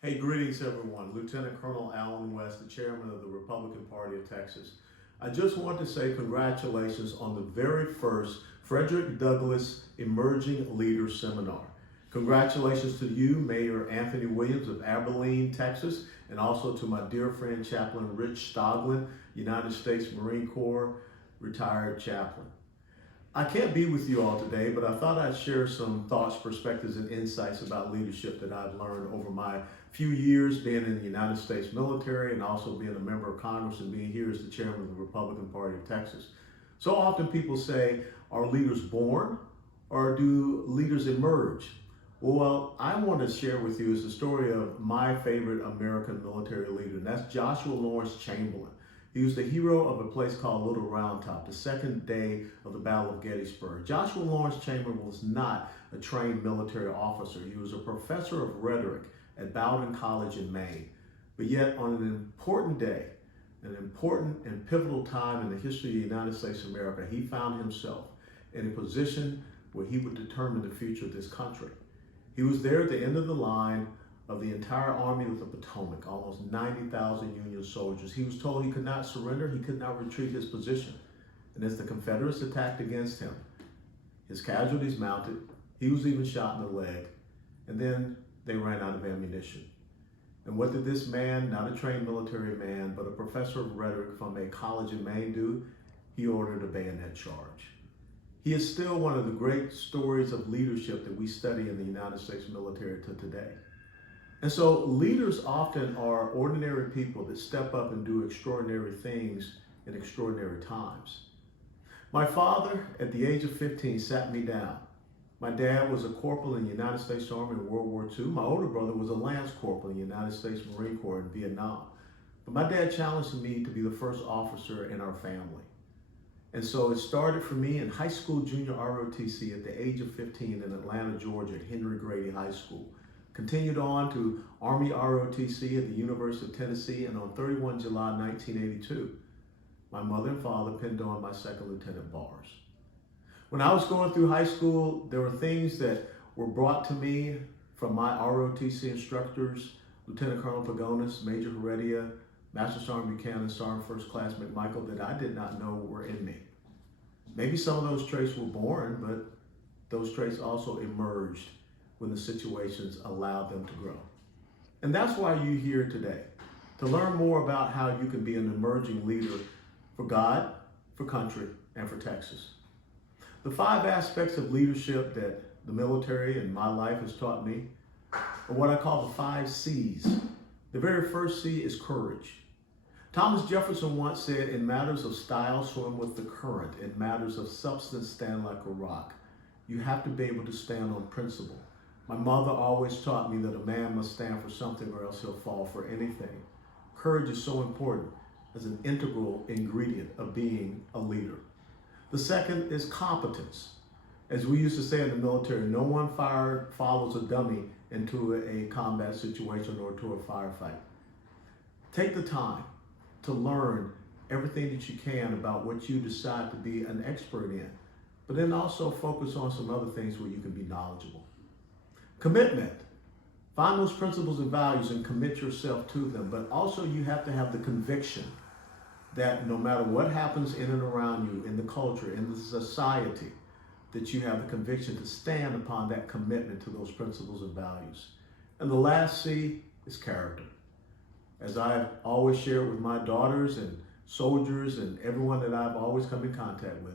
Hey, greetings everyone. Lieutenant Colonel Allen West, the chairman of the Republican Party of Texas. I just want to say congratulations on the very first Fredrick Douglass Emerging Leaders Seminar. Congratulations to you, Mayor Anthony Williams of Abilene, Texas, and also to my dear friend Chaplain Rich Stoglin, United States Marine Corps retired chaplain. I can't be with you all today, but I thought I'd share some thoughts, perspectives, and insights about leadership that I've learned over my few years being in the United States military and also being a member of Congress and being here as the chairman of the Republican Party of Texas. So often people say, are leaders born or do leaders emerge? Well, I want to share with you is the story of my favorite American military leader, and that's Joshua Lawrence Chamberlain. He was the hero of a place called Little Round Top, the second day of the Battle of Gettysburg. Joshua Lawrence Chamberlain was not a trained military officer. He was a professor of rhetoric at Bowdoin College in Maine. But yet, on an important day, an important and pivotal time in the history of the United States of America, he found himself in a position where he would determine the future of this country. He was there at the end of the line of the entire Army of the Potomac, almost 90,000 Union soldiers. He was told he could not surrender, he could not retreat his position. And as the Confederates attacked against him, his casualties mounted, he was even shot in the leg, and then they ran out of ammunition. And what did this man, not a trained military man, but a professor of rhetoric from a college in Maine do? He ordered a bayonet charge. He is still one of the great stories of leadership that we study in the United States military to today. And so leaders often are ordinary people that step up and do extraordinary things in extraordinary times. My father, at the age of 15, sat me down. My dad was a corporal in the United States Army in World War II. My older brother was a lance corporal in the United States Marine Corps in Vietnam. But my dad challenged me to be the first officer in our family. And so it started for me in high school junior ROTC at the age of 15 in Atlanta, Georgia at Henry Grady High School. Continued on to Army ROTC at the University of Tennessee, and on 31 July 1982, my mother and father pinned on my second lieutenant bars. When I was going through high school, there were things that were brought to me from my ROTC instructors, Lieutenant Colonel Pagonis, Major Heredia, Master Sergeant Buchanan, Sergeant First Class McMichael, that I did not know were in me. Maybe some of those traits were born, but those traits also emerged when the situations allowed them to grow. And that's why you're here today, to learn more about how you can be an emerging leader for God, for country, and for Texas. The 5 aspects of leadership that the military and my life has taught me are what I call the 5 C's. The very first C is courage. Thomas Jefferson once said, in matters of style, swim with the current. In matters of substance, stand like a rock. You have to be able to stand on principle. My mother always taught me that a man must stand for something or else he'll fall for anything. Courage is so important as an integral ingredient of being a leader. The second is competence. As we used to say in the military, no one follows a dummy into a combat situation or to a firefight. Take the time to learn everything that you can about what you decide to be an expert in, but then also focus on some other things where you can be knowledgeable. Commitment. Find those principles and values and commit yourself to them, but also you have to have the conviction that no matter what happens in and around you, in the culture, in the society, that you have the conviction to stand upon that commitment to those principles and values. And the last C is character. As I've always shared with my daughters and soldiers and everyone that I've always come in contact with,